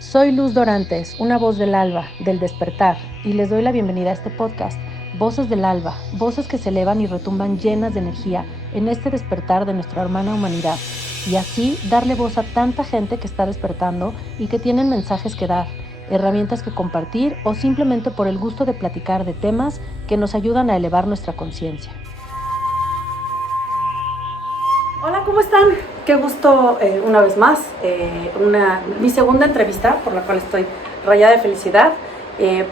Soy Luz Dorantes, una voz del alba, del despertar, y les doy la bienvenida a este podcast, Voces del Alba, voces que se elevan y retumban llenas de energía en este despertar de nuestra hermana humanidad, y así darle voz a tanta gente que está despertando y que tienen mensajes que dar, herramientas que compartir o simplemente por el gusto de platicar de temas que nos ayudan a elevar nuestra conciencia. Hola, ¿cómo están? Qué gusto una vez más, mi segunda entrevista por la cual estoy rayada de felicidad,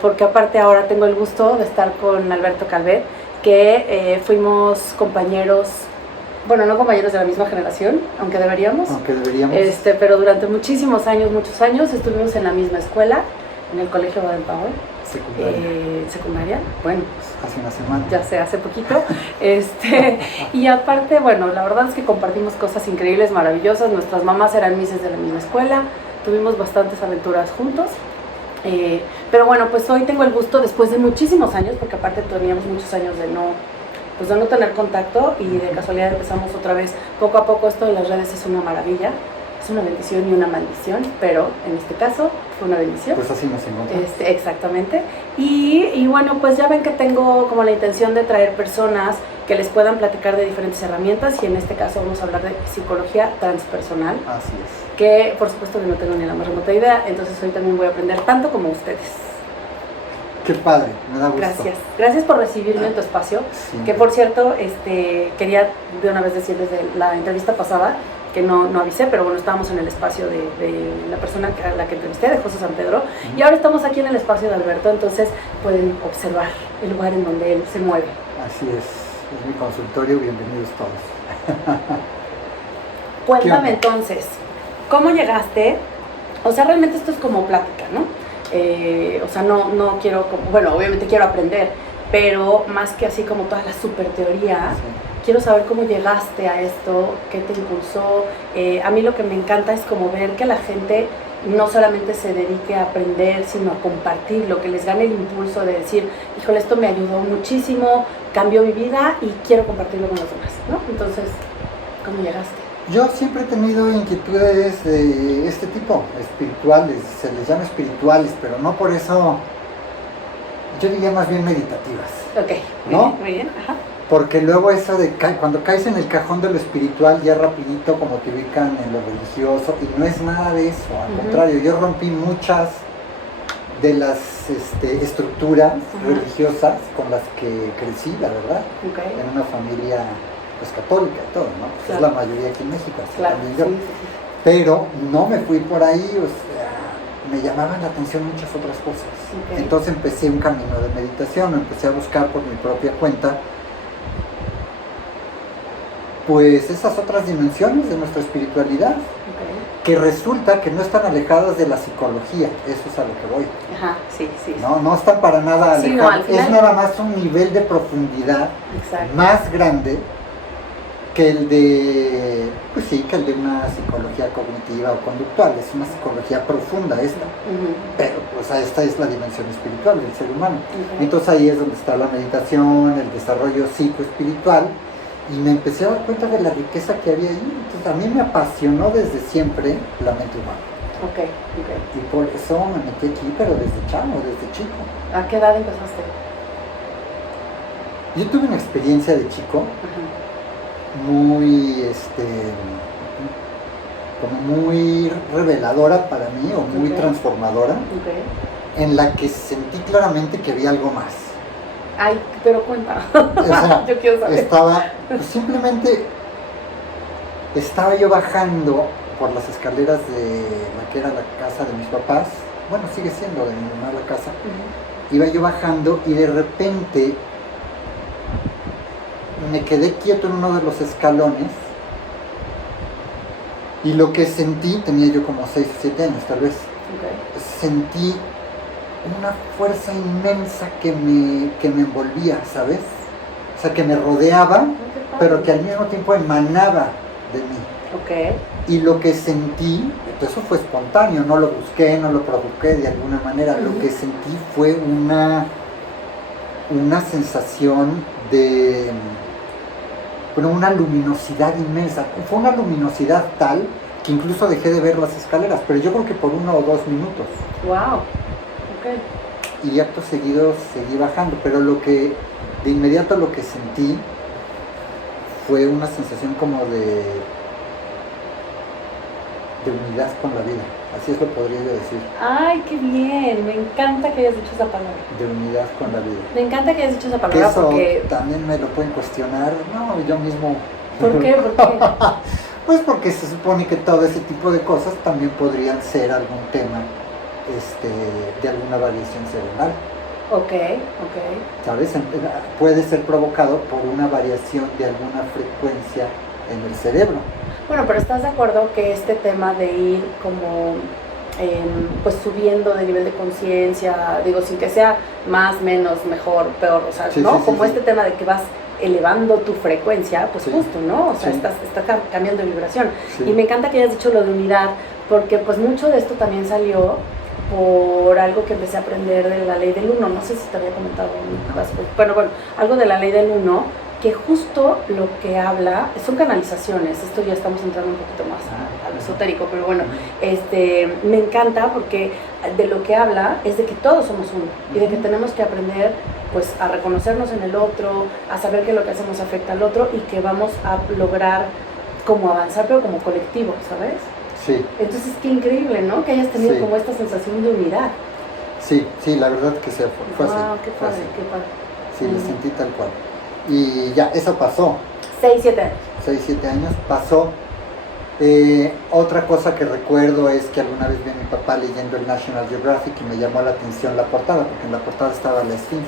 porque aparte ahora tengo el gusto de estar con Alberto Calvet, que fuimos compañeros, bueno, no compañeros de la misma generación, aunque deberíamos, pero durante muchos años estuvimos en la misma escuela, en el Colegio Baden-Powell. Secundaria, bueno, pues, hace una semana. Ya sé, hace poquito. Y aparte, bueno, la verdad es que compartimos cosas increíbles, maravillosas. Nuestras mamás eran mises de la misma escuela, tuvimos bastantes aventuras juntos. Pero bueno, pues hoy tengo el gusto, después de muchísimos años, porque aparte teníamos muchos años de no tener contacto, y de casualidad empezamos otra vez. Poco a poco esto de las redes es una maravilla. Es una bendición y una maldición, pero en este caso fue una bendición. Pues así nos encontramos. Exactamente. Y bueno, pues ya ven que tengo como la intención de traer personas que les puedan platicar de diferentes herramientas, y en este caso vamos a hablar de psicología transpersonal. Así es. Que por supuesto que no tengo ni la más remota idea, entonces hoy también voy a aprender tanto como ustedes. Qué padre, me da gusto. Gracias por recibirme en tu espacio, sí. Que por cierto, quería de una vez decir desde la entrevista pasada, que no avisé, pero bueno, estábamos en el espacio de la persona a la que entrevisté, de José San Pedro, y ahora estamos aquí en el espacio de Alberto, entonces pueden observar el lugar en donde él se mueve. Así es mi consultorio, bienvenidos todos. Cuéntame entonces, ¿cómo llegaste? O sea, realmente esto es como plática, ¿no? O sea, no quiero, bueno, obviamente quiero aprender, pero más que así como toda la super teoría, sí. Quiero saber cómo llegaste a esto, qué te impulsó. A mí lo que me encanta es como ver que la gente no solamente se dedique a aprender, sino a compartir, lo que les gane el impulso de decir, híjole, esto me ayudó muchísimo, cambió mi vida y quiero compartirlo con los demás, ¿no? Entonces, ¿cómo llegaste? Yo siempre he tenido inquietudes de este tipo, espirituales, se les llama espirituales, pero no por eso, yo diría más bien meditativas. Ok, ¿no? Muy bien, ajá. Porque luego eso de cuando caes en el cajón de lo espiritual, ya rapidito como te ubican en lo religioso, y no es nada de eso, al contrario, yo rompí muchas de las estructuras religiosas con las que crecí, la verdad, en una familia pues católica y todo, ¿no? Pues claro. Es la mayoría aquí en México, así también yo. Sí. Pero no me fui por ahí, o sea, me llamaban la atención muchas otras cosas. Entonces empecé un camino de meditación, empecé a buscar por mi propia cuenta pues esas otras dimensiones de nuestra espiritualidad, que resulta que no están alejadas de la psicología, eso es a lo que voy. Ajá, sí. No están para nada alejadas, sí, no, es nada más un nivel de profundidad más grande que el de, pues sí, que el de una psicología cognitiva o conductual, es una psicología profunda esta, pero pues esta es la dimensión espiritual del ser humano. Entonces ahí es donde está la meditación, el desarrollo psicoespiritual, y me empecé a dar cuenta de la riqueza que había ahí. Entonces a mí me apasionó desde siempre la mente humana. Y por eso me metí aquí, pero desde chavo, desde chico. ¿A qué edad empezaste? Yo tuve una experiencia de chico muy, como muy reveladora para mí, o muy transformadora, en la que sentí claramente que había algo más. Ay, pero cuenta. O sea, yo quiero saber. Simplemente estaba yo bajando por las escaleras de la que era la casa de mis papás, bueno, sigue siendo de mi mamá la casa. Iba yo bajando y de repente me quedé quieto en uno de los escalones, y lo que sentí, tenía yo como 6 o 7 años tal vez, sentí una fuerza inmensa que me envolvía, ¿sabes? O sea, que me rodeaba, pero que al mismo tiempo emanaba de mí. Y lo que sentí, eso fue espontáneo, no lo busqué, no lo provoqué de alguna manera, lo que sentí fue una sensación de una luminosidad inmensa. Fue una luminosidad tal que incluso dejé de ver las escaleras, pero yo creo que por 1 o 2 minutos. Wow. Ok. Y acto seguido seguí bajando, pero de inmediato lo que sentí fue una sensación como de unidad con la vida, así es lo podría yo decir. Ay, qué bien, me encanta que hayas dicho esa palabra. De unidad con la vida. Me encanta que hayas dicho esa Que palabra eso porque... también me lo pueden cuestionar, no, yo mismo. ¿Por qué? ¿Por qué? Pues porque se supone que todo ese tipo de cosas también podrían ser algún tema de alguna variación cerebral. Ok. ¿Sabes? Puede ser provocado por una variación de alguna frecuencia en el cerebro. Bueno, pero ¿estás de acuerdo que este tema de ir como pues subiendo de nivel de conciencia, digo, sin que sea más, menos, mejor, peor, o sea, sí, ¿no? Sí, como sí. este tema de que vas elevando tu frecuencia, pues Sí. justo, ¿no? O sea, Sí. está cambiando de vibración. Sí. Y me encanta que hayas dicho lo de unidad, porque pues mucho de esto también salió por algo que empecé a aprender de la ley del uno. No sé si te había comentado en clase. Bueno, algo de la ley del uno, que justo lo que habla son canalizaciones. Esto ya estamos entrando un poquito más a lo esotérico, pero bueno, me encanta porque de lo que habla es de que todos somos uno y de que tenemos que aprender pues a reconocernos en el otro, a saber que lo que hacemos afecta al otro y que vamos a lograr como avanzar, pero como colectivo, ¿sabes? Sí. Entonces, qué increíble, ¿no? Que hayas tenido Sí. como esta sensación de unidad. Sí, la verdad que fue así. Qué Fue padre, así. qué padre. Sí, lo sentí tal cual. Y ya, eso pasó. 6-7 años. 6-7 años pasó. Otra cosa que recuerdo es que alguna vez vi a mi papá leyendo el National Geographic y me llamó la atención la portada, porque en la portada estaba la esfinge.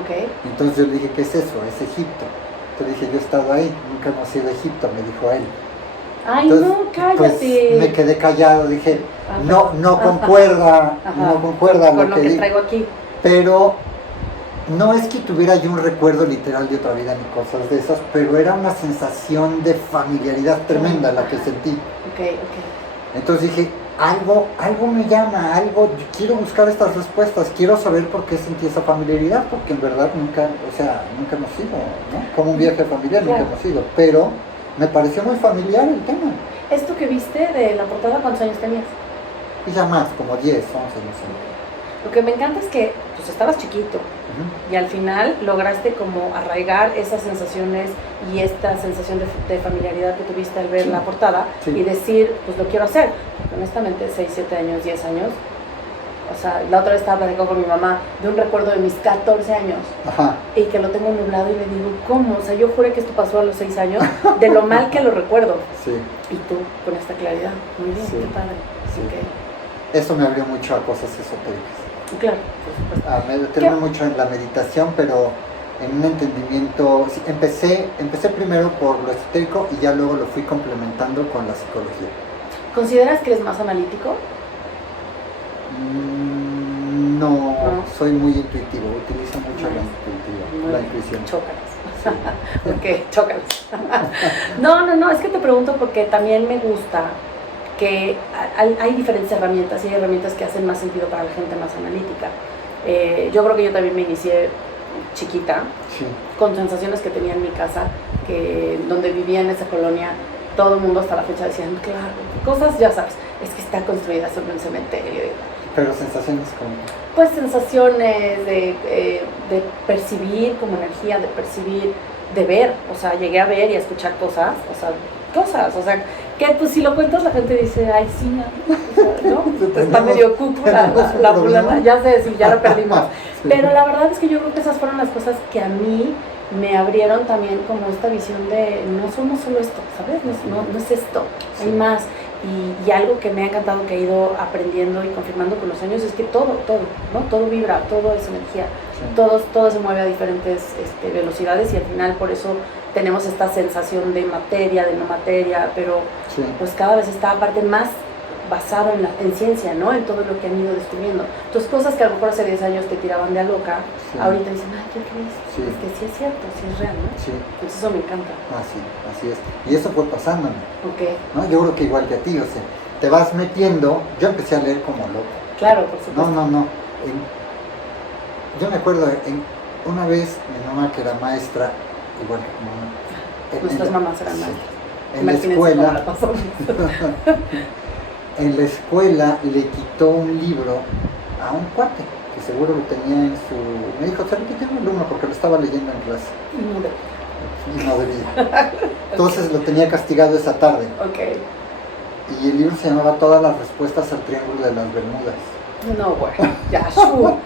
Ok. Entonces yo le dije, ¿qué es eso? Es Egipto. Entonces dije, yo he estado ahí, nunca hemos ido a Egipto, me dijo él. Ay, Entonces, no, cállate. Pues me quedé callado, dije, Ajá. no concuerda, Ajá. no concuerda Con lo que digo. traigo aquí. Pero no es que tuviera yo un recuerdo literal de otra vida ni cosas de esas, pero era una sensación de familiaridad tremenda la que sentí. Ok. Entonces dije, algo me llama, yo quiero buscar estas respuestas, quiero saber por qué sentí esa familiaridad, porque en verdad nunca hemos ido, ¿no? Como un viaje familiar, Claro. nunca hemos ido, pero me pareció muy familiar el tema. ¿Esto que viste de la portada, cuántos años tenías? Y ya más, como 10, 11, no sé. Lo que me encanta es que pues estabas chiquito y al final lograste como arraigar esas sensaciones y esta sensación de familiaridad que tuviste al ver Sí. la portada Sí. y decir, pues lo quiero hacer. Porque honestamente 6, 7 años, 10 años, o sea, la otra vez estaba platicando con mi mamá de un recuerdo de mis 14 años Ajá. y que lo tengo nublado y le digo, ¿cómo? O sea, yo juré que esto pasó a los 6 años, de lo mal que lo recuerdo. Sí. Y tú, con esta claridad. Muy bien, Sí. qué padre. Sí. Ok. Eso me abrió mucho a cosas esotéricas. Claro, por supuesto. A meterme mucho en la meditación, pero en un entendimiento. Sí, empecé primero por lo esotérico y ya luego lo fui complementando con la psicología. ¿Consideras que eres más analítico? No, soy muy intuitivo, utilizo mucho la intuición. Chócalas. Sí. Ok, chócalas. No, es que te pregunto porque también me gusta que hay diferentes herramientas y hay herramientas que hacen más sentido para la gente más analítica. Yo creo que yo también me inicié chiquita, Sí. con sensaciones que tenía en mi casa, que donde vivía en esa colonia, todo el mundo hasta la fecha decían, claro, cosas, ya sabes, es que está construida sobre un cementerio. Pero sensaciones como. Pues sensaciones de percibir como energía, de percibir, de ver, o sea, llegué a ver y a escuchar cosas, o sea, que pues si lo cuentas la gente dice, ay sí, ¿no? Está medio cucu la fulana, ya sé, sí, ya la perdimos. Sí. Pero la verdad es que yo creo que esas fueron las cosas que a mí me abrieron también como esta visión de no somos solo esto, ¿sabes? No es esto, hay Sí. más. Y algo que me ha encantado, que he ido aprendiendo y confirmando con los años, es que todo, ¿no? Todo vibra, todo es energía, Sí. todo se mueve a diferentes velocidades y al final por eso tenemos esta sensación de materia, de no materia, pero Sí. pues cada vez está aparte más basado en ciencia, ¿no? En todo lo que han ido descubriendo. Entonces cosas que a lo mejor hace 10 años te tiraban de a loca, Sí. ahorita dicen, ay, ¿qué crees? Sí. Es que sí es cierto, sí es real, ¿no? Sí. Entonces eso me encanta. Así es. Y eso fue pasándome, Ok, ¿no? Yo creo que igual que a ti, o sea, te vas metiendo. Yo empecé a leer como loco. claro, por supuesto. No. Yo me acuerdo, una vez mi mamá, que era maestra, igual que como Nuestras mamás eran maestras. En la Imagínense escuela. cómo la pasamos. En la escuela le quitó un libro a un cuate que seguro lo tenía en su... Me dijo, se lo quité a un alumno porque lo estaba leyendo en clase. Y no debía. Entonces lo tenía castigado esa tarde. Ok. Y el libro se llamaba Todas las respuestas al Triángulo de las Bermudas. No, bueno, ya, shu.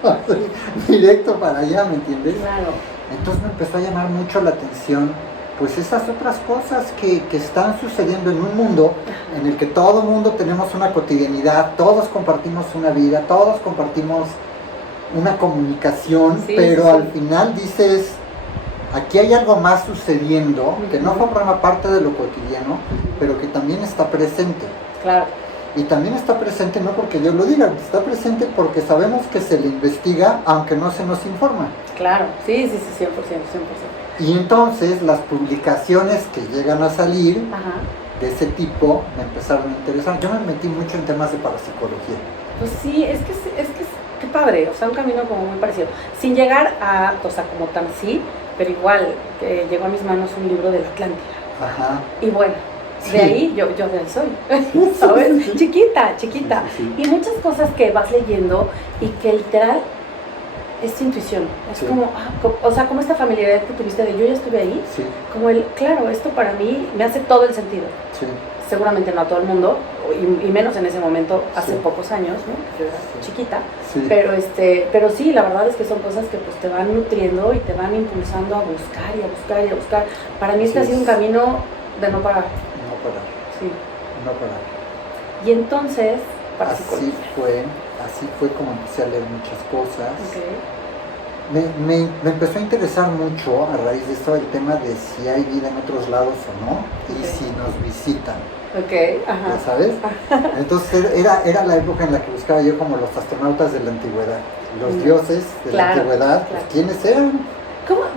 Directo para allá, ¿me entiendes? Claro. Entonces me empezó a llamar mucho la atención, pues esas otras cosas que están sucediendo en un mundo en el que todo mundo tenemos una cotidianidad, todos compartimos una vida, todos compartimos una comunicación, Sí, pero sí. al final dices, aquí hay algo más sucediendo, que no forma parte de lo cotidiano, pero que también está presente. Claro. Y también está presente no porque yo lo diga, está presente porque sabemos que se le investiga aunque no se nos informa. Claro, sí, 100%. Y entonces las publicaciones que llegan a salir Ajá. de ese tipo me empezaron a interesar. Yo me metí mucho en temas de parapsicología. Pues sí, es que qué padre, o sea, un camino como muy parecido. Sin llegar a, o sea, como tan sí, pero igual, que llegó a mis manos un libro de la Atlántida. Ajá. Y bueno, Sí. de ahí yo de ahí soy, ¿sabes? Sí. Chiquita. Sí, sí, sí. Y muchas cosas que vas leyendo y que literal es intuición. Es Sí. como, o sea, como esta familiaridad que tuviste de yo ya estuve ahí, Sí, como claro, esto para mí me hace todo el sentido. sí. Seguramente no a todo el mundo, y menos en ese momento, hace Sí. pocos años, ¿no? Yo era Sí. chiquita. Sí. Pero sí, la verdad es que son cosas que pues te van nutriendo y te van impulsando a buscar y a buscar y a buscar. Para mí este ha Así sido un es. camino de no parar. No parar, Sí. no parar. Y entonces, para psicología. Así fue como empecé a leer muchas cosas. Ok. Me empezó a interesar mucho a raíz de esto el tema de si hay vida en otros lados o no y Ok. si nos visitan, Ok, ¿ya ajá. sabes? Entonces era la época en la que buscaba yo como los astronautas de la antigüedad, los dioses de la Claro, antigüedad, pues, claro. ¿quiénes eran?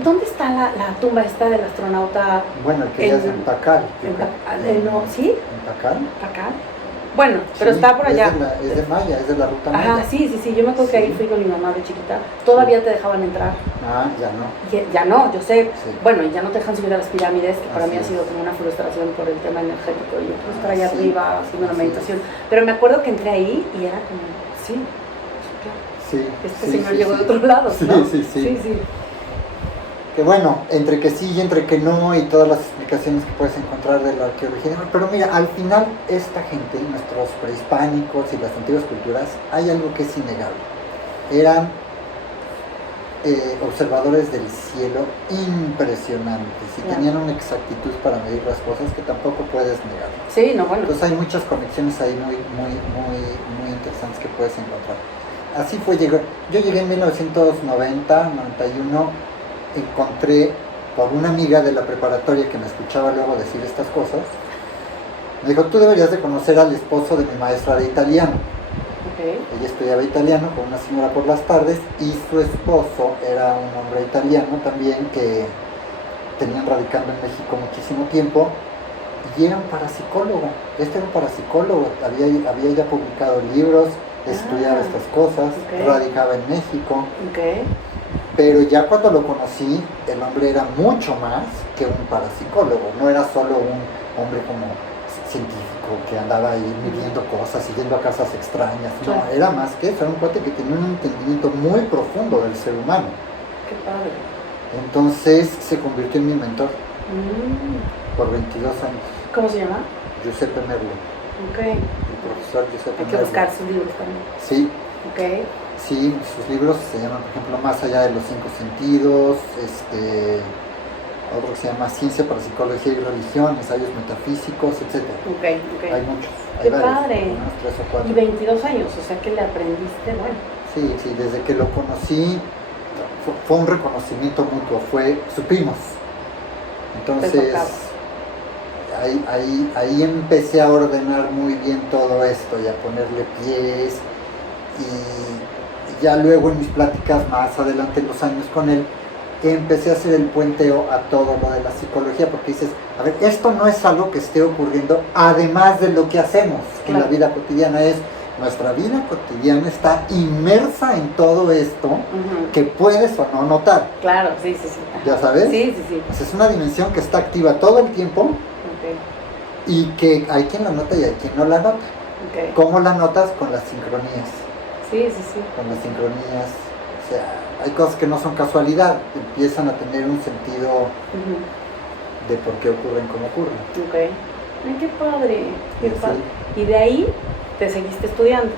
¿Dónde está la tumba esta del astronauta? Bueno, el que ya es en Pacal. No, ¿sí? ¿En Pacal? Acá. Bueno, pero Sí, está por allá. Es de Maya, es de la ruta Maya. Ajá, sí, yo me acuerdo que Sí. ahí fui con mi mamá de chiquita. Todavía te dejaban entrar. Ah, ya no. Ya no, yo sé. Sí. Bueno, y ya no te dejan subir a las pirámides, que para Así mí ha es. sido como una frustración por el tema energético. Y yo quiero estar allá Sí. arriba haciendo una Así meditación. Pero me acuerdo que entré ahí y era como, sí, claro, Sí. este sí, señor sí, llegó sí. de otro lado, Sí, ¿no? sí. Sí. Que bueno, entre que sí y entre que no y todas las explicaciones que puedes encontrar de la arqueología. Pero mira, al final esta gente, nuestros prehispánicos y las antiguas culturas, hay algo que es innegable. Eran observadores del cielo impresionantes y Claro. tenían una exactitud para medir las cosas que tampoco puedes negar. Sí, no, bueno. Entonces hay muchas conexiones ahí muy interesantes que puedes encontrar. Así fue llegar. Yo llegué en 1990, 91, encontré por una amiga de la preparatoria que me escuchaba luego decir estas cosas. Me dijo, tú deberías de conocer al esposo de mi maestra de italiano. Ok. Ella estudiaba italiano con una señora por las tardes y su esposo era un hombre italiano también que tenían radicando en México muchísimo tiempo y era un parapsicólogo. Este era un parapsicólogo, había ya publicado libros, estudiaba estas cosas, ok. radicaba en México. Ok. Pero ya cuando lo conocí, el hombre era mucho más que un parapsicólogo, no era solo un hombre como científico que andaba ahí midiendo cosas, yendo a casas extrañas, no, Claro. era más que eso, era un cuate que tenía un entendimiento muy profundo del ser humano. Qué padre. Entonces se convirtió en mi mentor por 22 años, ¿Cómo se llama? Giuseppe Merlo, Ok. el profesor Giuseppe Hay que Merlo. buscar sus libros también. Sí, Ok. sí, sus libros se llaman, por ejemplo, Más allá de los cinco sentidos, otro que se llama Ciencia, Parapsicología y Religión, Ensayos Metafísicos, etc. Ok. Hay muchos, Qué hay varios, padre. unos 3 o 4. Y 22 años, o sea que le aprendiste, bueno. Sí, desde que lo conocí fue un reconocimiento mutuo, supimos. Entonces, tocaba. ahí empecé a ordenar muy bien todo esto y a ponerle pies y ya luego en mis pláticas más adelante en los años con él, empecé a hacer el puenteo a todo lo de la psicología, porque dices, a ver, esto no es algo que esté ocurriendo además de lo que hacemos en la Claro. vida cotidiana, nuestra vida cotidiana está inmersa en todo esto Ujú. que puedes o no notar, Claro, sí. Ajá. ¿ya sabes? Sí. Pues es una dimensión que está activa todo el tiempo Ok. Y que hay quien la nota y hay quien no la nota. Okay. ¿Cómo la notas? Con las sincronías. Sí, sí, sí. Con las sincronías. O sea, hay cosas que no son casualidad, empiezan a tener un sentido de por qué ocurren como ocurren. Ok. Ay, qué padre. Qué Sí. padre. Y de ahí te seguiste estudiando.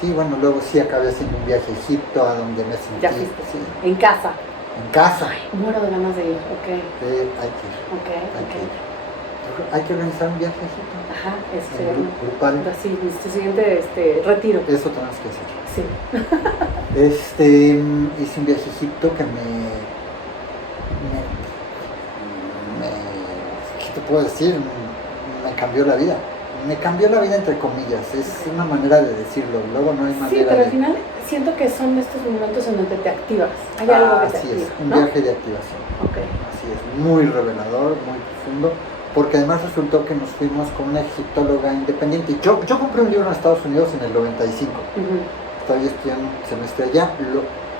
Sí, bueno, luego sí acabé haciendo un viaje a Egipto, a donde me sentí. Ya fuiste. Sí. En casa. En casa. Muero de ganas de ir. Ok. Hay que ir. Ok. Hay Ok. que ir. Hay que organizar un viaje a Egipto. Ajá. Eso En sería grupal. sí, tu siguiente retiro. Eso tenemos que hacer. Sí. Hice un viaje a Egipto que ¿qué te puedo decir? Me cambió la vida. Me cambió la vida entre comillas, es una manera de decirlo, luego no hay manera Sí, pero de... al final siento que son estos momentos en donde te activas. Hay algo que te Así activa, es, un ¿no? viaje de activación. Ok. Así es, muy revelador, muy profundo, porque además resultó que nos fuimos con una egiptóloga independiente. Yo compré un libro en Estados Unidos en el 95, estaba estudiando un semestre allá,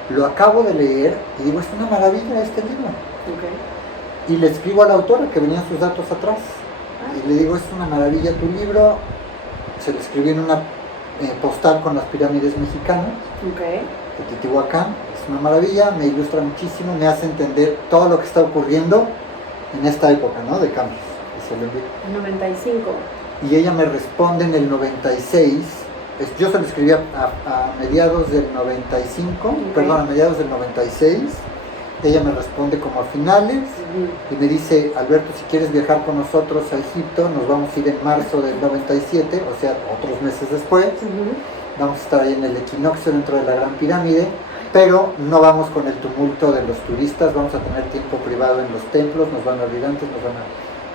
lo acabo de leer y digo, es una maravilla este libro. Okay. Y le escribo a la autora que venían sus datos atrás. Y le digo, es una maravilla tu libro. Se lo escribí en una postal con las pirámides mexicanas de Teotihuacán. Es una maravilla, me ilustra muchísimo, me hace entender todo lo que está ocurriendo en esta época, ¿no? De cambios. Y se lo envío. 95. Y ella me responde en el 96. Yo se lo escribí a mediados del 95, perdón, a mediados del 96. Ella me responde como a finales y me dice, Alberto, si quieres viajar con nosotros a Egipto, nos vamos a ir en marzo del 97, o sea, otros meses después. Vamos a estar ahí en el equinoccio dentro de la Gran Pirámide, pero no vamos con el tumulto de los turistas, vamos a tener tiempo privado en los templos, nos van a abrir antes,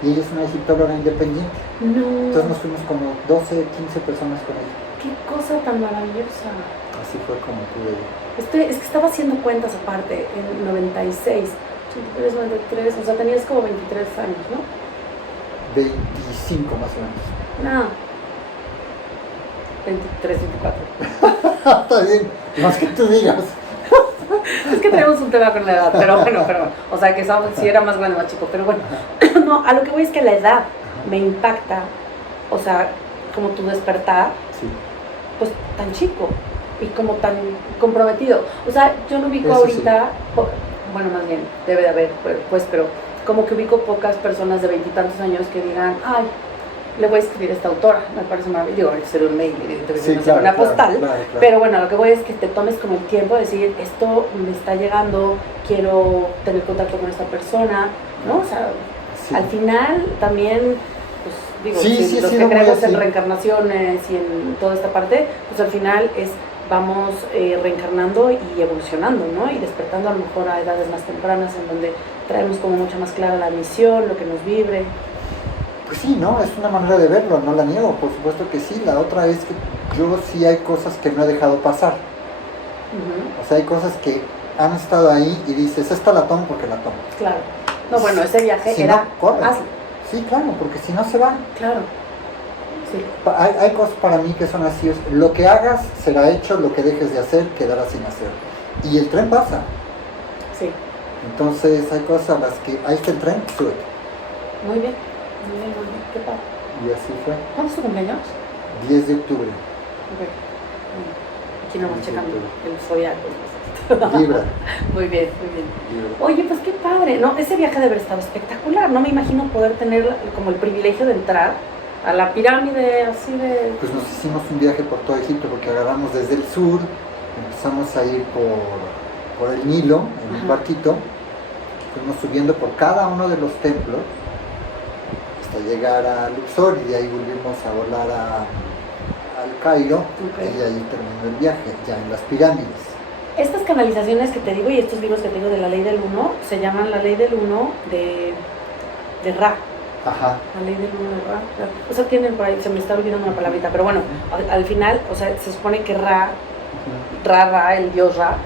Y ella es una egiptóloga independiente. No. Entonces nos fuimos como 12, 15 personas con ella. Qué cosa tan maravillosa. Así fue como pude ir. Es que estaba haciendo cuentas aparte, en 96, 83, 93, o sea, tenías como 23 años, ¿no? 25 más o menos. No. 23, 24. Está bien, más que tú digas. Es que tenemos un tema con la edad, pero bueno, o sea, que si era más grande o más chico, pero bueno. No, a lo que voy es que la edad me impacta, o sea, como tu despertar, sí. Pues tan chico y como tan comprometido. O sea, yo no ubico eso ahorita, sí. Bueno, más bien, debe de haber, pues, pero como que ubico pocas personas de 20 y tantos años que digan, ay, le voy a escribir a esta autora, me parece maravilloso, hay que hacer un mail, evidentemente, sí, no claro, una claro, postal, claro. Pero bueno, lo que voy es que te tomes como el tiempo de decir, esto me está llegando, quiero tener contacto con esta persona, ¿no? O sea, sí. Al final también, pues digo, sí, los que creemos en reencarnaciones y en toda esta parte, pues al final vamos reencarnando y evolucionando, ¿no? Y despertando a lo mejor a edades más tempranas en donde traemos como mucho más clara la misión, lo que nos vibre. Pues sí, ¿no? Es una manera de verlo, no la niego, por supuesto que sí. La otra es que yo sí hay cosas que no he dejado pasar. O sea, hay cosas que han estado ahí y dices, esta la tomo porque la tomo. Claro. No, bueno, ese viaje si era... No, corre. Sí, claro, porque si no se van. Claro. Sí. Hay cosas para mí que son así, lo que hagas será hecho, lo que dejes de hacer quedará sin hacer. Y el tren pasa. Sí. Entonces hay cosas a las que, ahí está el tren, sube. Muy bien, qué padre. Y así fue. ¿Cuándo es tu cumpleaños? 10 de octubre. Ok. Aquí no vamos checando el zodiaco. Libra. Muy bien, muy bien. Libra. Oye, pues qué padre, ¿no? Ese viaje debe haber estado espectacular. No me imagino poder tener como el privilegio de entrar a la pirámide así de... Pues nos hicimos un viaje por todo Egipto porque agarramos desde el sur, empezamos a ir por el Nilo en un barquito, fuimos subiendo por cada uno de los templos hasta llegar a Luxor y de ahí volvimos a volar al Cairo y ahí terminó el viaje, ya en las pirámides. Estas canalizaciones que te digo y estos libros que te digo de la ley del uno se llaman la ley del uno de Ra. Ajá. La ley del uno de Ra. O sea, tienen por ahí, se me está olvidando una palabrita, pero bueno, al final, o sea, se supone que Ra, el dios Ra,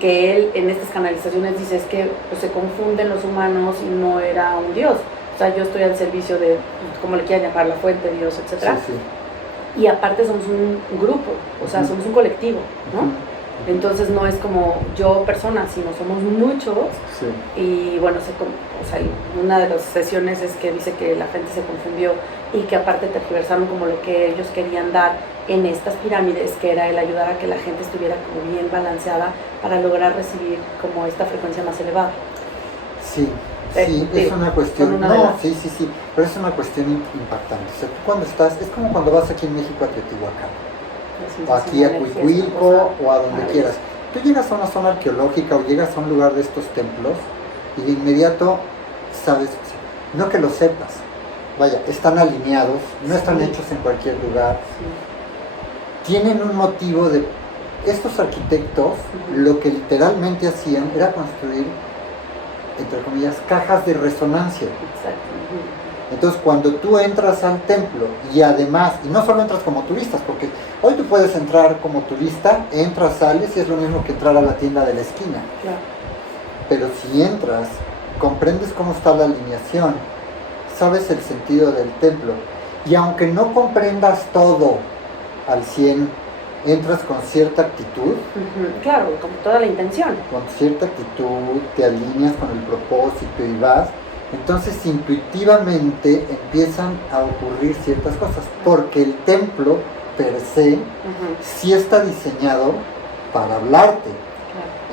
que él en estas canalizaciones dice es que pues, se confunden los humanos y no era un dios. O sea, yo estoy al servicio de, como le quieran llamar, la fuente, Dios, etc. Sí. Y aparte somos un grupo, o sea, somos un colectivo, ¿no? Entonces no es como yo persona, sino somos muchos. Sí. Y bueno, o sea, una de las sesiones es que dice que la gente se confundió y que aparte tergiversaron como lo que ellos querían dar en estas pirámides, que era el ayudar a que la gente estuviera como bien balanceada para lograr recibir como esta frecuencia más elevada. Sí, sí, es una cuestión, sí, pero es una cuestión impactante. O sea, tú cuando estás, es como cuando vas aquí en México a Teotihuacán, o aquí a Cuicuilco, o a donde quieras. Tú llegas a una zona arqueológica o llegas a un lugar de estos templos y de inmediato sabes, no que lo sepas, vaya, están alineados, no están hechos en cualquier lugar, tienen un motivo de... Estos arquitectos lo que literalmente hacían era construir, entre comillas, cajas de resonancia. Exacto. Entonces cuando tú entras al templo y además, y no solo entras como turistas, porque hoy tú puedes entrar como turista, entras, sales y es lo mismo que entrar a la tienda de la esquina. Claro. Pero si entras, comprendes cómo está la alineación, sabes el sentido del templo, y aunque no comprendas todo al 100, entras con cierta actitud. Claro, con toda la intención. Con cierta actitud, te alineas con el propósito y vas. Entonces intuitivamente empiezan a ocurrir ciertas cosas, porque el templo per se sí está diseñado para hablarte,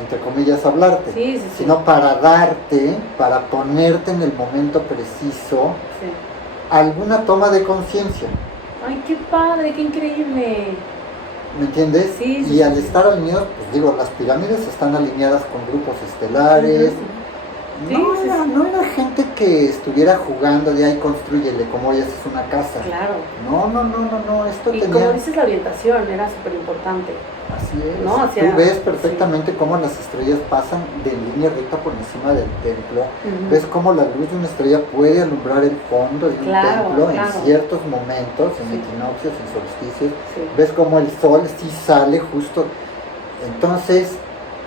entre comillas hablarte, sino para darte, para ponerte en el momento preciso alguna toma de conciencia. ¡Ay, qué padre, qué increíble! ¿Me entiendes? Y al estar alineados, pues digo, las pirámides están alineadas con grupos estelares. No era gente que estuviera jugando de ahí construyele como hoy haces una casa. Claro. No, esto y tenía... como dices, la orientación era súper importante. Así es. ¿No? O sea, tú ves perfectamente cómo las estrellas pasan de línea recta por encima del templo. Ves cómo la luz de una estrella puede alumbrar el fondo de un templo en ciertos momentos, en equinoccios, en solsticios. Ves cómo el sol sí sale justo. Entonces,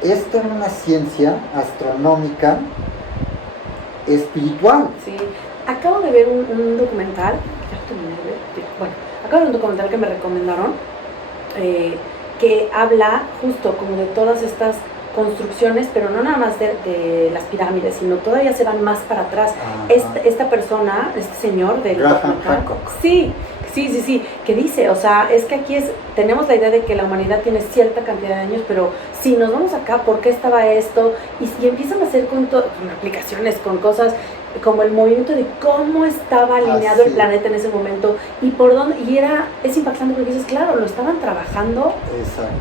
esta era una ciencia astronómica espiritual. Sí, acabo de ver un documental, acabo de ver un documental que me recomendaron, que habla justo como de todas estas construcciones, pero no nada más de las pirámides, sino todavía se van más para atrás. Esta persona, este señor del Graham Hancock. Sí, que dice, o sea, es que aquí tenemos la idea de que la humanidad tiene cierta cantidad de años, pero si nos vamos acá, ¿por qué estaba esto? Y empiezan a hacer con aplicaciones, con cosas como el movimiento de cómo estaba alineado el planeta en ese momento y por dónde, es impactante porque dices, claro, lo estaban trabajando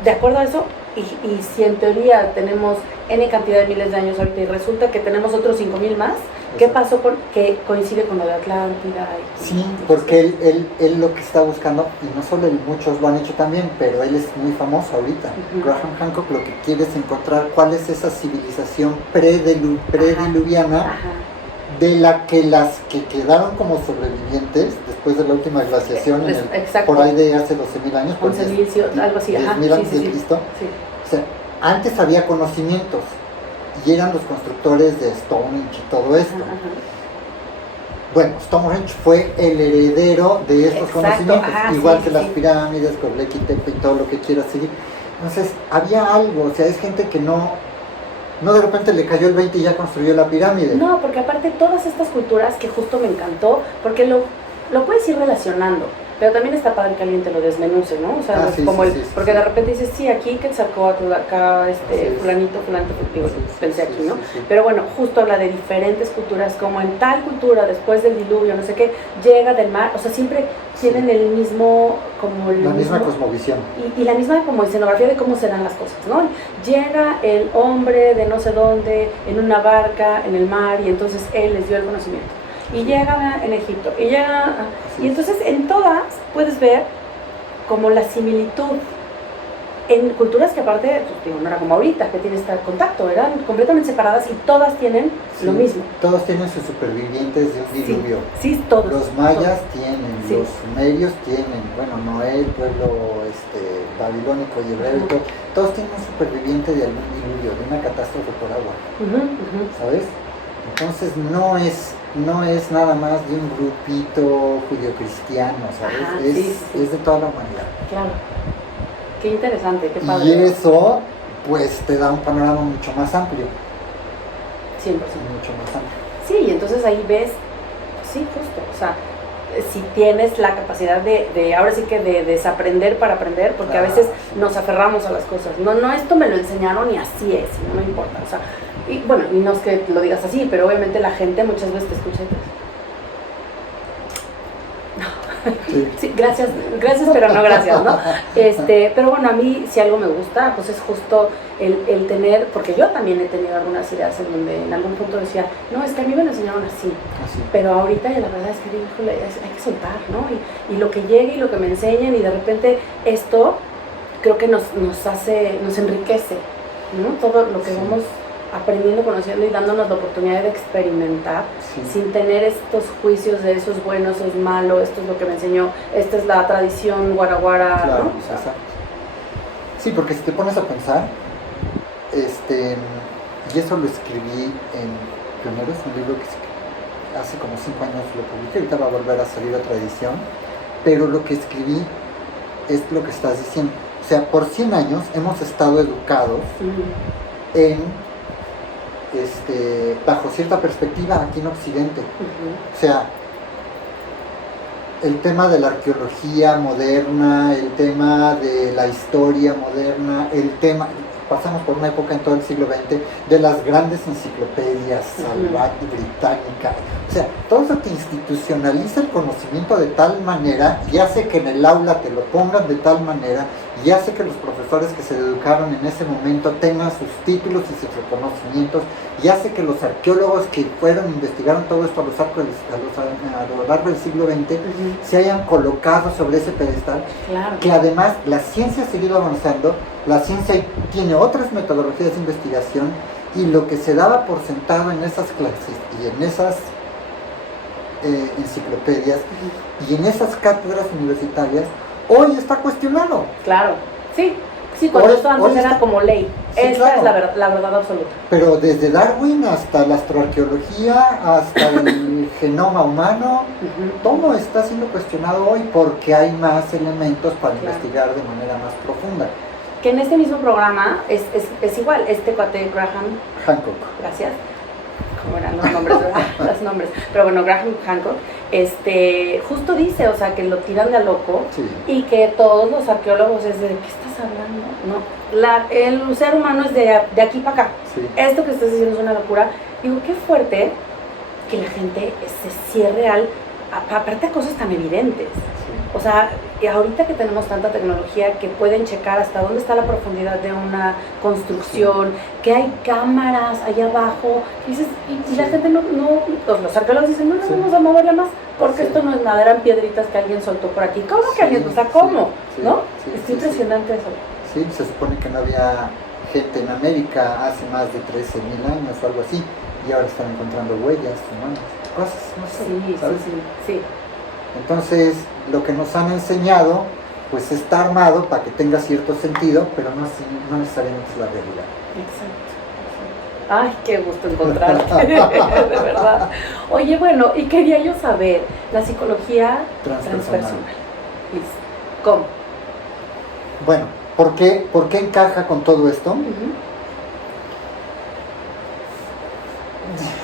de acuerdo a eso, y si en teoría tenemos N cantidad de miles de años ahorita y resulta que tenemos otros 5,000 más, ¿qué pasó que coincide con lo de Atlántida? Sí, porque él lo que está buscando, y no solo él, muchos lo han hecho también, pero él es muy famoso ahorita. Graham Hancock lo que quiere es encontrar cuál es esa civilización prediluviana de la que las que quedaron como sobrevivientes después de la última glaciación por ahí de hace 12,000 años, 11,000, algo así, 10,000 antes de Cristo. O sea, antes había conocimientos y eran los constructores de Stonehenge y todo esto. Bueno, Stonehenge fue el heredero de estos conocimientos, igual que las pirámides, Göbekli Tepe y todo lo que quieras seguir. Entonces, había algo, o sea, es gente que no de repente le cayó el 20 y ya construyó la pirámide. No, porque aparte todas estas culturas, que justo me encantó, porque lo puedes ir relacionando, pero también está padre que alguien te lo desmenuce, ¿no? O sea, porque de repente dices, sí, aquí que sacó acá fulanito, pensé aquí, ¿no? Pero bueno, justo habla de diferentes culturas, como en tal cultura, después del diluvio, no sé qué, llega del mar, o sea, siempre tienen el mismo, la misma cosmovisión. Y la misma como escenografía de cómo se dan las cosas, ¿no? Llega el hombre de no sé dónde, en una barca, en el mar, y entonces él les dio el conocimiento. Y llega en Egipto, y entonces en todas puedes ver como la similitud en culturas que aparte, no era como ahorita, que tiene este contacto, eran completamente separadas y todas tienen lo mismo. Todos tienen sus supervivientes de un diluvio. Sí, todos. Los mayas tienen, los sumerios tienen, bueno, Noé, el pueblo babilónico y hebreo, todos tienen un superviviente de algún diluvio, de una catástrofe por agua, ¿sabes? Entonces no es nada más de un grupito judio-cristiano, ¿sabes? Es de toda la humanidad. Claro. Qué interesante, qué padre. Y eso pues te da un panorama mucho más amplio. 100%. Mucho más amplio. Sí, y entonces ahí ves, sí, justo, o sea, si tienes la capacidad de ahora sí que de desaprender para aprender, porque a veces nos aferramos a las cosas. No, esto me lo enseñaron y así es, y no me importa. O sea, y bueno, y no es que lo digas así, pero obviamente la gente muchas veces te escucha y te dice, sí, gracias, pero no gracias, ¿no? Pero bueno, a mí si algo me gusta, pues es justo el tener, porque yo también he tenido algunas ideas en donde en algún punto decía, no, es que a mí me lo enseñaron así, pero ahorita ya la verdad es que digo, híjole, hay que soltar, ¿no? Y lo que llegue y lo que me enseñen, y de repente esto creo que nos enriquece, ¿no? Todo lo que vamos aprendiendo, conociendo y dándonos la oportunidad de experimentar sin tener estos juicios de eso es bueno, eso es malo, esto es lo que me enseñó, esta es la tradición guaraguara, claro, ¿no? exacto. Sí, porque si te pones a pensar, y eso lo escribí en Pioneros, un libro que hace como 5 años lo publiqué, ahorita va a volver a salir otra edición, pero lo que escribí es lo que estás diciendo. O sea, por 100 años hemos estado educados en bajo cierta perspectiva aquí en Occidente. O sea, el tema de la arqueología moderna, el tema de la historia moderna, pasamos por una época en todo el siglo XX de las grandes enciclopedias, Salvat y Británica. O sea, todo eso te institucionaliza el conocimiento de tal manera y hace que en el aula te lo pongan de tal manera y hace que los profesores que se educaron en ese momento tengan sus títulos y sus reconocimientos y hace que los arqueólogos que investigaron todo esto a lo largo del siglo XX se hayan colocado sobre ese pedestal. Claro. Que además la ciencia ha seguido avanzando, la ciencia tiene otras metodologías de investigación y lo que se daba por sentado en esas clases y en esas enciclopedias y en esas cátedras universitarias hoy está cuestionado. Claro, sí, cuando esto antes era como ley. Sí, esta claro. es la verdad absoluta. Pero desde Darwin hasta la astroarqueología, hasta el genoma humano, todo está siendo cuestionado hoy porque hay más elementos para investigar de manera más profunda. Que en este mismo programa es igual, cuate Graham Hancock. Gracias. ¿Cómo eran los nombres? Los nombres. Pero bueno, Graham Hancock, justo dice, o sea, que lo tiran de a loco y que todos los arqueólogos es de, ¿qué estás hablando? No, el ser humano es de aquí para acá. Esto que estás diciendo es una locura. Digo, qué fuerte que la gente se cierre aparte a cosas tan evidentes. O sea, ahorita que tenemos tanta tecnología que pueden checar hasta dónde está la profundidad de una construcción, que hay cámaras allá abajo, y la gente los arqueólogos dicen, no vamos a moverla más, porque esto no es nada, eran piedritas que alguien soltó por aquí. ¿Cómo que alguien? O sea, ¿cómo? ¿No? Es impresionante eso. Sí, se supone que no había gente en América hace más de 13,000 años o algo así, y ahora están encontrando huellas humanas, cosas, no sé, ¿sabes? Sí. Entonces, lo que nos han enseñado, pues está armado para que tenga cierto sentido, pero no necesariamente es la realidad. Exacto. Ay, qué gusto encontrarte, de verdad. Oye, bueno, y quería yo saber, la psicología transpersonal. ¿Cómo? Bueno, ¿por qué encaja con todo esto?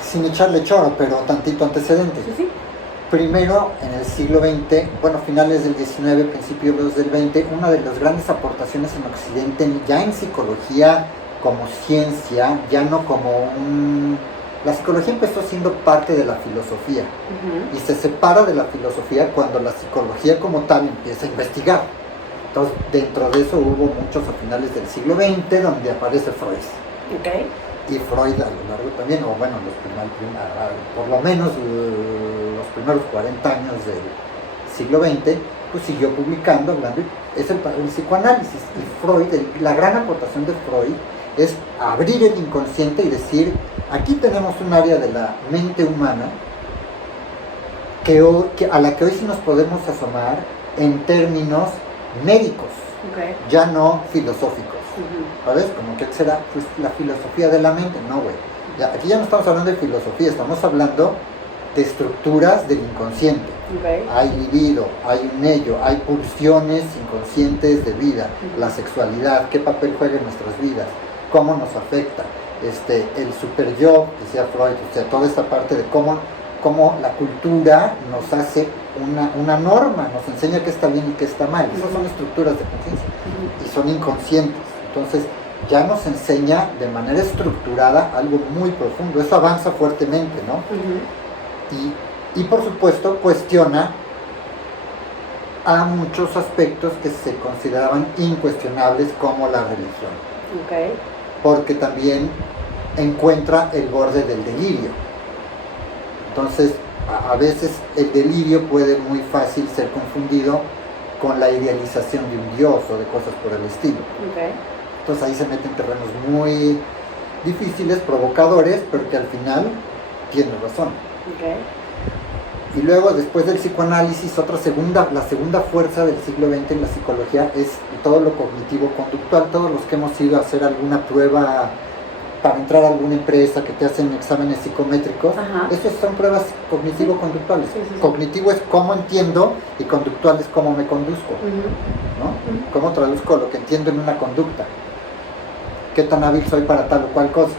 Sin echarle choro, pero tantito antecedente. Sí. Primero, en el siglo XX, finales del XIX, principios del XX, una de las grandes aportaciones en Occidente, ya en psicología como ciencia, ya no como La psicología empezó siendo parte de la filosofía y se separa de la filosofía cuando la psicología como tal empieza a investigar. Entonces, dentro de eso hubo muchos a finales del siglo XX donde aparece Freud. Y Freud a lo largo también, por lo menos los primeros 40 años del siglo XX, pues siguió publicando, hablando, es el psicoanálisis. Y Freud, la gran aportación de Freud es abrir el inconsciente y decir, aquí tenemos un área de la mente humana a la que hoy sí nos podemos asomar en términos médicos, ya no filosóficos. ¿Sabes? Como que será pues la filosofía de la mente. No, güey. Aquí ya no estamos hablando de filosofía, estamos hablando de estructuras del inconsciente. Hay libido, hay un ello, hay pulsiones inconscientes de vida, la sexualidad, qué papel juega en nuestras vidas, cómo nos afecta. El super yo, decía Freud, o sea, toda esta parte de cómo la cultura nos hace una norma, nos enseña qué está bien y qué está mal. Esas son estructuras de conciencia y son inconscientes. Entonces, ya nos enseña de manera estructurada algo muy profundo. Eso avanza fuertemente, ¿no? Y por supuesto cuestiona a muchos aspectos que se consideraban incuestionables, como la religión. Okay. Porque también encuentra el borde del delirio. Entonces, a veces el delirio puede muy fácil ser confundido con la idealización de un dios o de cosas por el estilo. Okay. Entonces ahí se meten terrenos muy difíciles, provocadores, pero que al final tiene razón. Okay. Y luego, después del psicoanálisis, la segunda fuerza del siglo XX en la psicología es todo lo cognitivo-conductual. Todos los que hemos ido a hacer alguna prueba para entrar a alguna empresa, que te hacen exámenes psicométricos, esas son pruebas cognitivo-conductuales. Sí. Cognitivo es cómo entiendo y conductual es cómo me conduzco, ¿no? Cómo traduzco lo que entiendo en una conducta. Qué tan hábil soy para tal o cual cosa.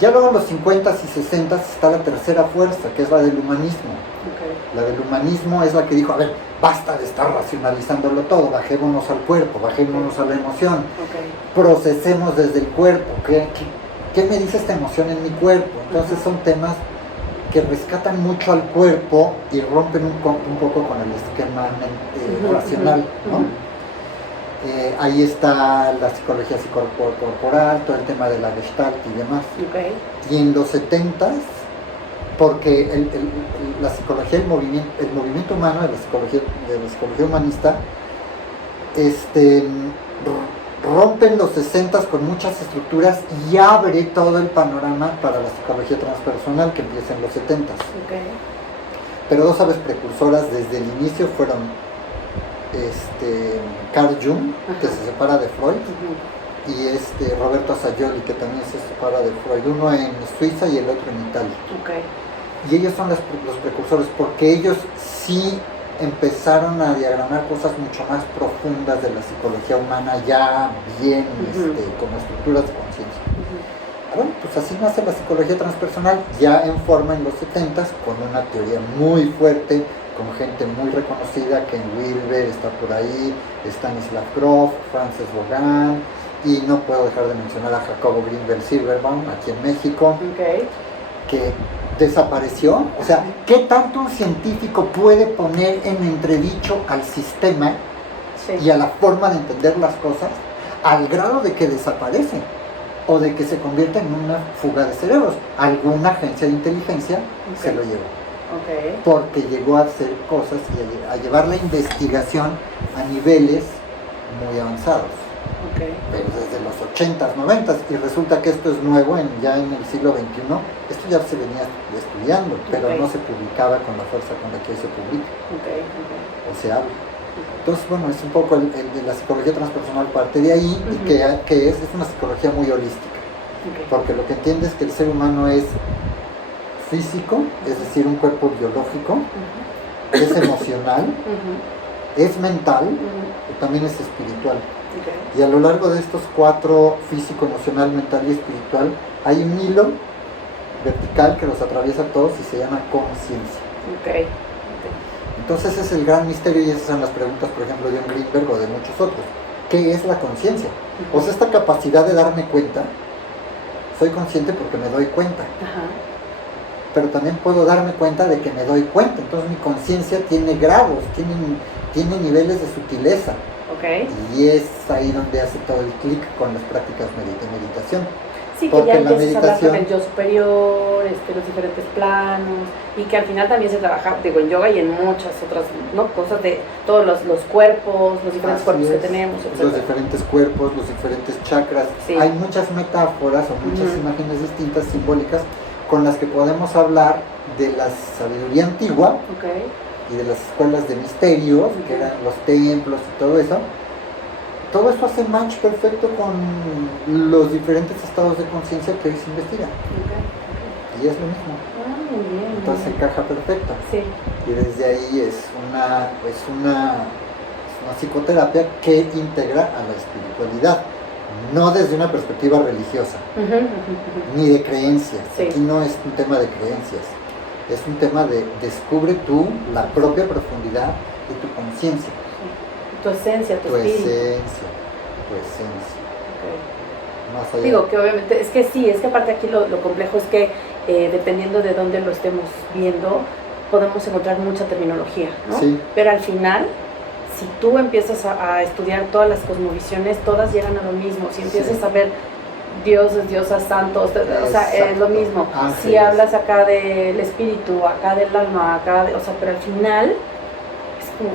Ya luego en los 50s y 60s está la tercera fuerza, que es la del humanismo. Okay. La del humanismo es la que dijo, a ver, basta de estar racionalizándolo todo, bajémonos al cuerpo, bajémonos a la emoción, procesemos desde el cuerpo, ¿qué me dice esta emoción en mi cuerpo? Entonces son temas que rescatan mucho al cuerpo y rompen un poco con el esquema racional, ¿no? Ahí está la psicología psicocorporal, todo el tema de la Gestalt y demás. Okay. Y en los 70s, porque la psicología, el movimiento humano de la psicología humanista, rompen los 60s con muchas estructuras y abre todo el panorama para la psicología transpersonal, que empieza en los 70s. Okay. Pero dos aves precursoras desde el inicio fueron Carl Jung, que se separa de Freud, y Roberto Assagioli, que también se separa de Freud, uno en Suiza y el otro en Italia. Okay. Y ellos son los precursores, porque ellos sí empezaron a diagramar cosas mucho más profundas de la psicología humana, ya bien como estructuras de conciencia. Bueno, pues así nace la psicología transpersonal, ya en forma en los 70s, con una teoría muy fuerte, con gente muy reconocida. Ken Wilber está por ahí, Stanislav Grof, Frances Hogan, y no puedo dejar de mencionar a Jacobo Greenberg Silverbaum, aquí en México, que desapareció. O sea, ¿qué tanto un científico puede poner en entredicho al sistema y a la forma de entender las cosas, al grado de que desaparece o de que se convierte en una fuga de cerebros? Alguna agencia de inteligencia se lo llevó. Porque llegó a hacer cosas y a llevar la investigación a niveles muy avanzados. Desde los 80s, 90s, y resulta que esto es nuevo ya en el siglo XXI. Esto ya se venía estudiando, pero no se publicaba con la fuerza con la que hoy se publica o se habla. Entonces, bueno, es un poco el de la psicología transpersonal parte de ahí, y que es una psicología muy holística, porque lo que entiende es que el ser humano es físico, es decir, un cuerpo biológico, es emocional, es mental, pero también es espiritual. Y a lo largo de estos cuatro, físico, emocional, mental y espiritual, hay un hilo vertical que los atraviesa a todos y se llama conciencia. Entonces ese es el gran misterio, y esas son las preguntas, por ejemplo, de John Greenberg o de muchos otros. ¿Qué es la conciencia? O sea, esta capacidad de darme cuenta. Soy consciente porque me doy cuenta. Pero también puedo darme cuenta de que me doy cuenta. Entonces mi conciencia tiene grados, tiene niveles de sutileza. Y es ahí donde hace todo el clic con las prácticas de meditación. Sí, que ya empiezas a hablar con el yo superior, los diferentes planos, y que al final también se trabaja, digo, en yoga y en muchas otras cosas de todos los cuerpos, los diferentes cuerpos que tenemos, etc. Los diferentes cuerpos, los diferentes chakras. Hay muchas metáforas o muchas imágenes distintas, simbólicas, con las que podemos hablar de la sabiduría antigua y de las escuelas de misterios, que eran los templos y todo eso. Todo eso hace match perfecto con los diferentes estados de conciencia que hoy se investigan. Y es lo mismo. Muy bien. Entonces encaja perfecto. Y desde ahí es una psicoterapia que integra a la espiritualidad. no desde una perspectiva religiosa, ni de creencias. Sí. Aquí no es un tema de creencias, es un tema de descubre tú la propia profundidad de tu conciencia. Tu esencia, tu Tu espíritu. esencia, tu esencia. Okay. Más allá. Digo que obviamente, es que aparte aquí lo complejo es que dependiendo de dónde lo estemos viendo, podemos encontrar mucha terminología, ¿no? Sí. Pero al final, si tú empiezas a estudiar todas las cosmovisiones, todas llegan a lo mismo. Si empiezas Sí. a ver dioses, diosas, santos, o sea, es lo mismo. Ángeles. Si hablas acá del espíritu, acá del alma, o sea, pero al final es como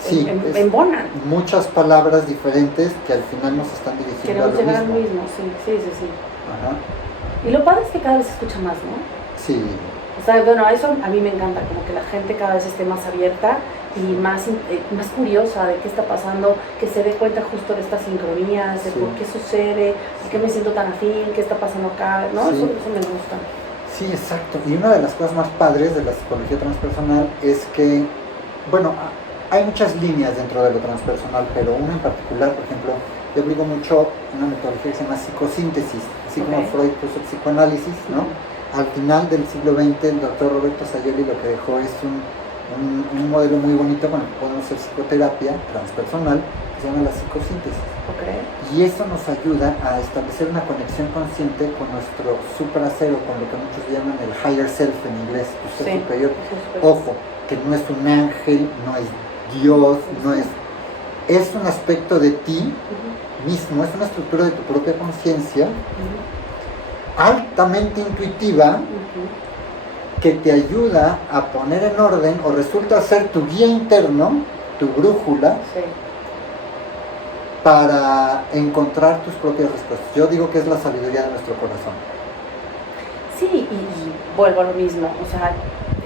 Sí, es embonan. muchas palabras diferentes que al final nos están dirigiendo a Queremos lo llegar al mismo. mismo, sí. Ajá. Y lo padre es que cada vez se escucha más, ¿no? Sí, O sea, bueno, eso a mí me encanta, como que la gente cada vez esté más abierta y más curiosa de qué está pasando, que se dé cuenta justo de estas sincronías, de Sí. por qué sucede, por qué me siento tan afín, qué está pasando acá, ¿no? Sí. Eso me gusta. sí, exacto. Y una de las cosas más padres de la psicología transpersonal es que, bueno, hay muchas líneas dentro de lo transpersonal, pero una en particular, por ejemplo, yo digo mucho una metodología que se llama psicosíntesis, así como Ok. Freud puso psicoanálisis, ¿no? Al final del siglo XX, el doctor Roberto Sayoli lo que dejó es un modelo muy bonito con el que podemos hacer psicoterapia transpersonal, que se llama la psicosíntesis. Ok. Y eso nos ayuda a establecer una conexión consciente con nuestro suprasero, con lo que muchos llaman el higher self en inglés, tu ser Sí. superior. Eso es súper- Ojo, que no es un ángel, no es Dios, no es... Es un aspecto de ti Ujú, mismo, es una estructura de tu propia conciencia, ujú, altamente intuitiva, ujú. que te ayuda a poner en orden o resulta ser tu guía interno, tu brújula, Sí. para encontrar tus propias respuestas. Yo digo que es la sabiduría de nuestro corazón. Sí, y vuelvo a lo mismo, o sea,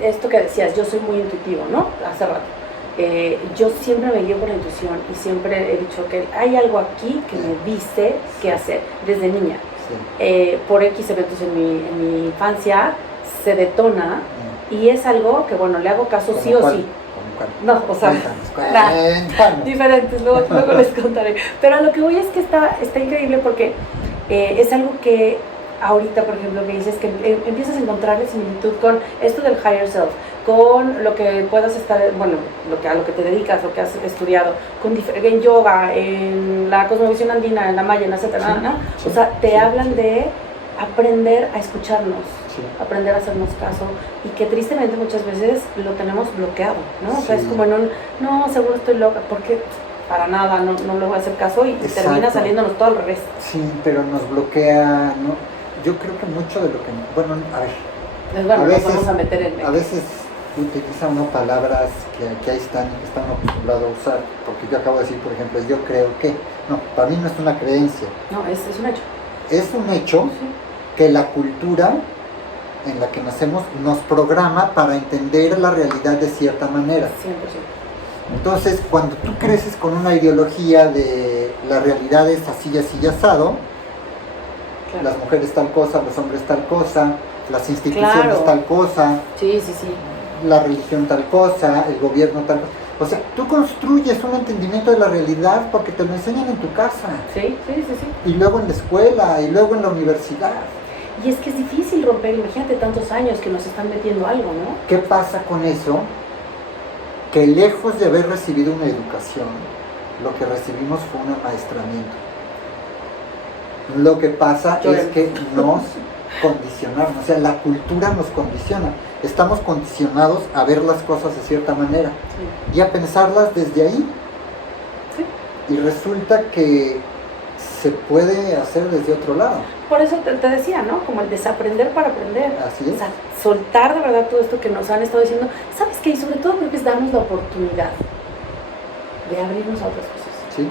esto que decías, yo soy muy intuitivo, ¿no? Hace rato. Yo siempre me guío por la intuición y siempre he dicho que hay algo aquí que me dice qué hacer desde niña. Sí. Por X eventos en mi infancia se detona y es algo que, bueno, le hago caso sí o ¿Cuál? sí. ¿Cómo cuál? No, o sea, Cuéntanos. diferentes, luego les contaré. Pero a lo que voy es que está increíble porque es algo que ahorita, por ejemplo, me dices que empiezas a encontrarle similitud con esto del higher self, con lo que puedas estar, bueno, a lo que te dedicas, lo que has estudiado, en yoga, en la cosmovisión andina, en la maya, en la etcétera, ¿no? Sí, O sea, te sí, hablan sí. de aprender a escucharnos, Sí. aprender a hacernos caso y que tristemente muchas veces lo tenemos bloqueado, ¿no? O sea, Sí. es como en un, no, seguro estoy loca, porque para nada, no le voy a hacer caso y Exacto. termina saliéndonos todo al revés. Sí, pero nos bloquea, ¿no? Yo creo que mucho de lo que... Bueno, a ver, Entonces, bueno, A nos veces- vamos a meter en... a veces utiliza uno palabras que ahí están y que están acostumbrados a usar, porque yo acabo de decir, por ejemplo, yo creo que... No, para mí no es una creencia, No, es un hecho. es un hecho Sí. que la cultura en la que nacemos nos programa para entender la realidad de cierta manera. 100%. Entonces, cuando tú creces con una ideología de la realidad es así y asado, Claro. las mujeres tal cosa, los hombres tal cosa, las instituciones Claro. tal cosa, Sí. la religión tal cosa, el gobierno tal cosa. O sea, tú construyes un entendimiento de la realidad porque te lo enseñan en tu casa, Sí. y luego en la escuela, y luego en la universidad. Y es que es difícil romper, imagínate tantos años que nos están metiendo algo, ¿no? ¿Qué pasa con eso? Que lejos de haber recibido una educación, lo que recibimos fue un amaestramiento. Lo que pasa es que nos condicionaron, o sea, la cultura nos condiciona. Estamos condicionados a ver las cosas de cierta manera Sí. y a pensarlas desde ahí. Sí. Y resulta que se puede hacer desde otro lado. Por eso te decía, ¿no? Como el desaprender para aprender. Así es. O sea, soltar de verdad todo esto que nos han estado diciendo. ¿Sabes qué? Y sobre todo creo que es darnos la oportunidad de abrirnos a otras cosas. Sí,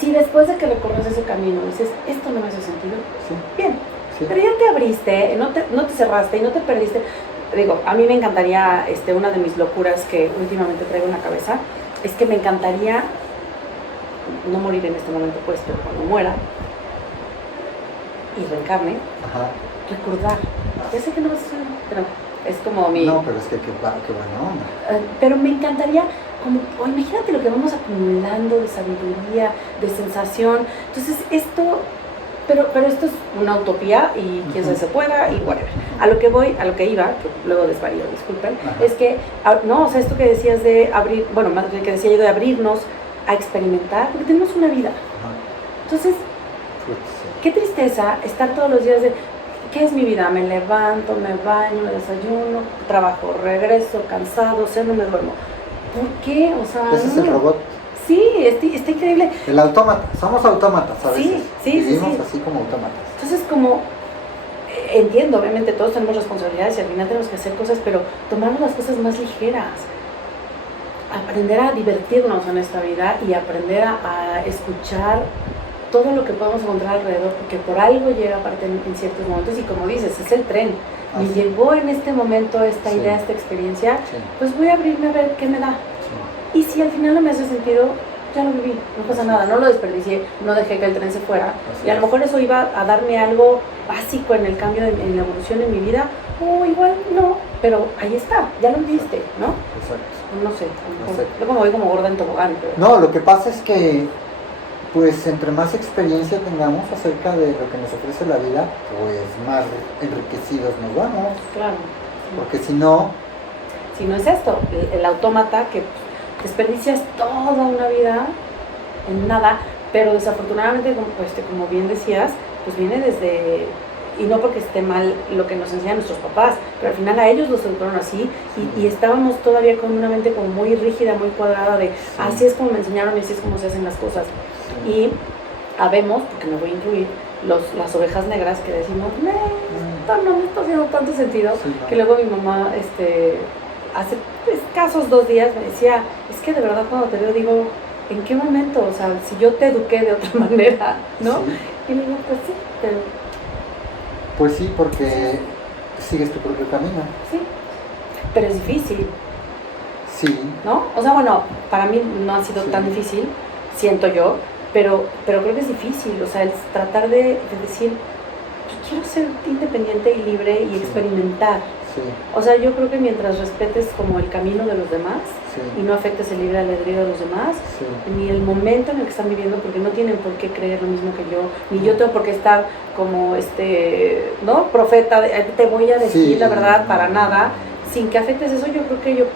Si después de que recorres ese camino dices, esto no me hace sentido, sí, bien. sí. Pero ya te abriste, no te cerraste y no te perdiste. Digo, a mí me encantaría, una de mis locuras que últimamente traigo en la cabeza, es que me encantaría no morir en este momento, pues, pero cuando muera y reencarne, Ajá. recordar. Ya sé que no vas a hacer, pero Es como mi... No, pero es que qué buena onda. Pero me encantaría, como, imagínate lo que vamos acumulando de sabiduría, de sensación. Entonces esto, pero esto es una utopía y quién sabe se pueda y whatever. A lo que iba, que luego desvarío, disculpen, es que, no, o sea, esto que decías de abrir, bueno, más bien que decía yo de abrirnos a experimentar, porque tenemos una vida. Entonces, qué tristeza estar todos los días de, ¿qué es mi vida? Me levanto, me baño, me desayuno, trabajo, regreso, cansado, no me duermo. ¿Por qué? O sea, ese es el robot. Sí, está increíble. El autómata, somos autómatas a veces. Sí. Vivimos así como autómatas. Entonces, como, entiendo, obviamente todos tenemos responsabilidades y al final tenemos que hacer cosas, pero tomarnos las cosas más ligeras. Aprender a divertirnos en esta vida y aprender a escuchar todo lo que podemos encontrar alrededor, porque por algo llega aparte en ciertos momentos y como dices, es el tren. Me llegó en este momento esta idea, esta experiencia, pues voy a abrirme a ver qué me da. Y si al final no me hace sentido, ya lo viví, no pasa nada, no lo desperdicié, no dejé que el tren se fuera. Y a lo mejor eso iba a darme algo básico en el cambio, en la evolución de mi vida, o igual no, pero ahí está, ya lo viste, ¿no? Exacto. No sé, yo como voy como gorda en tobogán. Pero... No, lo que pasa es que, pues entre más experiencia tengamos acerca de lo que nos ofrece la vida, pues más enriquecidos nos vamos. Claro. Porque si no... Si no es esto, el autómata que desperdicias toda una vida en nada, pero desafortunadamente, como bien decías, pues viene desde, y no porque esté mal lo que nos enseñan nuestros papás, pero al final a ellos los educaron así y estábamos todavía con una mente como muy rígida, muy cuadrada de así es como me enseñaron y así es como se hacen las cosas. Y habemos, porque me voy a incluir, las ovejas negras que decimos, no me está haciendo tanto sentido, que luego mi mamá, hace escasos 2 días me decía, es que de verdad cuando te veo digo, ¿en qué momento? O sea, si yo te eduqué de otra manera, ¿no? Sí. Y le digo, pues sí, pero... Pues sí, porque sigues tu propio camino. Sí, pero es difícil. Sí. ¿No? O sea, bueno, para mí no ha sido tan difícil, siento yo, pero creo que es difícil, o sea, el tratar de decir, yo quiero ser independiente y libre y experimentar. Sí. O sea, yo creo que mientras respetes como el camino de los demás y no afectes el libre albedrío de los demás, ni el momento en el que están viviendo, porque no tienen por qué creer lo mismo que yo, ni yo tengo por qué estar como ¿no? Profeta, te voy a decir la verdad para nada, sin que afectes eso. Yo creo que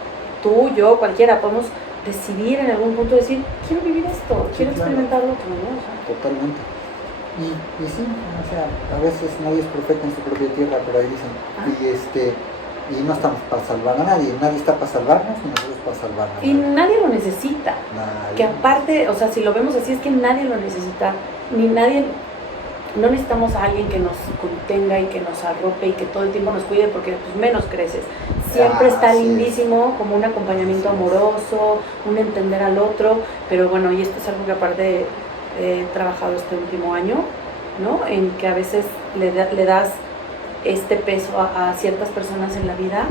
tú, yo, cualquiera, podemos decidir en algún punto decir, quiero vivir esto, quiero experimentar lo otro, ¿no? O sea, totalmente. Y sí, o sea, a veces nadie es profeta en su propia tierra, por ahí dicen, y no estamos para salvar a nadie está para salvarnos y nosotros para salvar a nadie. Y nadie lo necesita, que aparte, o sea, si lo vemos así es que nadie lo necesita, no necesitamos a alguien que nos contenga y que nos arrope y que todo el tiempo nos cuide porque pues menos creces. Siempre está lindísimo como un acompañamiento amoroso, un entender al otro, pero bueno, y esto es algo que aparte he trabajado este último año, ¿no? En que a veces le das este peso a ciertas personas en la vida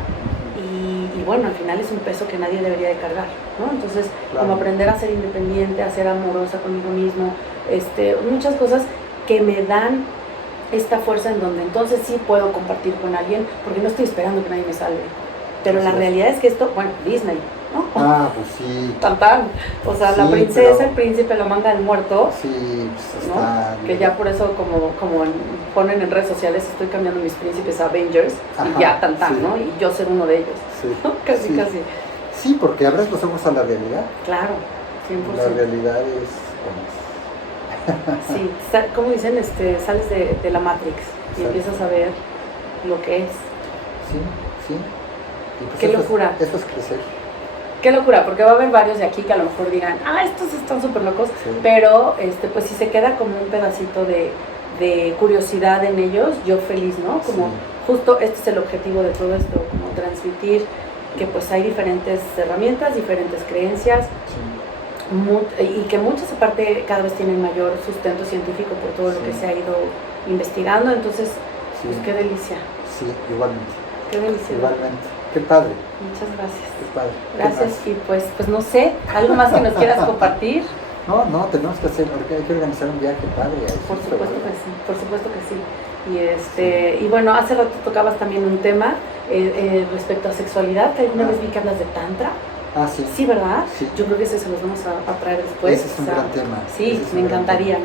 y bueno, al final es un peso que nadie debería de cargar, ¿no? Entonces, como aprender a ser independiente, a ser amorosa conmigo mismo, muchas cosas que me dan esta fuerza en donde entonces sí puedo compartir con alguien porque no estoy esperando que nadie me salve. Pero la realidad es que esto, bueno, Disney, ¿no? Pues sí. Tan. O sea, la princesa, el príncipe, la manga del muerto. Sí, pues está... ¿no? Que ya por eso, como ponen en redes sociales, estoy cambiando mis príncipes a Avengers y ya tan, ¿no? Y yo ser uno de ellos. Sí. ¿No? Casi. Sí, porque abres los ojos a la realidad. Claro, 100%. La realidad es como... Sí, como dicen, sales de la Matrix y empiezas a ver lo que es. Sí. Y pues qué locura. Eso es crecer. Qué locura, porque va a haber varios de aquí que a lo mejor digan, estos están súper locos, pero pues si se queda como un pedacito de curiosidad en ellos, yo feliz, ¿no? Como justo este es el objetivo de todo esto, como transmitir que pues hay diferentes herramientas, diferentes creencias, y que muchas aparte cada vez tienen mayor sustento científico por todo lo que se ha ido investigando, entonces pues qué delicia. Sí, igualmente. Qué delicia. Igualmente. Qué padre. Muchas gracias. Qué padre. Gracias. Y pues no sé, algo más que nos quieras compartir. No, tenemos que hacer, porque hay que organizar un viaje padre. Por supuesto que sí, por supuesto que sí. Y bueno, hace rato tocabas también un tema respecto a sexualidad, que alguna vez vi que hablas de tantra. Ah, sí. Sí, ¿verdad? Sí. Yo creo que ese se los vamos a traer después. Ese es un gran tema. Sí, me encantaría.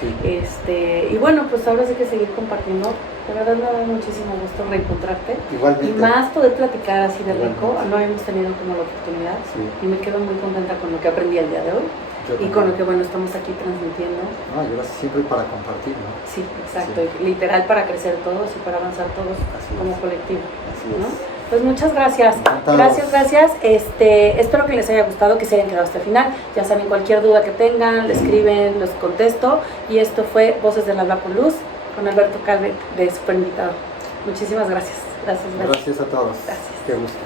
Sí. Y bueno, pues ahora sí que seguir compartiendo. De verdad me da muchísimo gusto reencontrarte. Igualmente. Y más poder platicar así de rico. Igualmente. No hemos tenido como la oportunidad. Sí. Y me quedo muy contenta con lo que aprendí el día de hoy. Y con lo que, bueno, estamos aquí transmitiendo. No, yo siempre para compartir, ¿no? Sí, exacto. Sí. Y literal para crecer todos y para avanzar todos como colectivo. Así ¿no? es. Pues muchas gracias. Encantados. Gracias. Espero que les haya gustado, que se hayan quedado hasta el final. Ya saben, cualquier duda que tengan, le escriben, los contesto. Y esto fue Voces del Alba con Luz, con Alberto Calvet, de super invitado. Muchísimas gracias. Gracias a todos. Gracias. Qué gusto.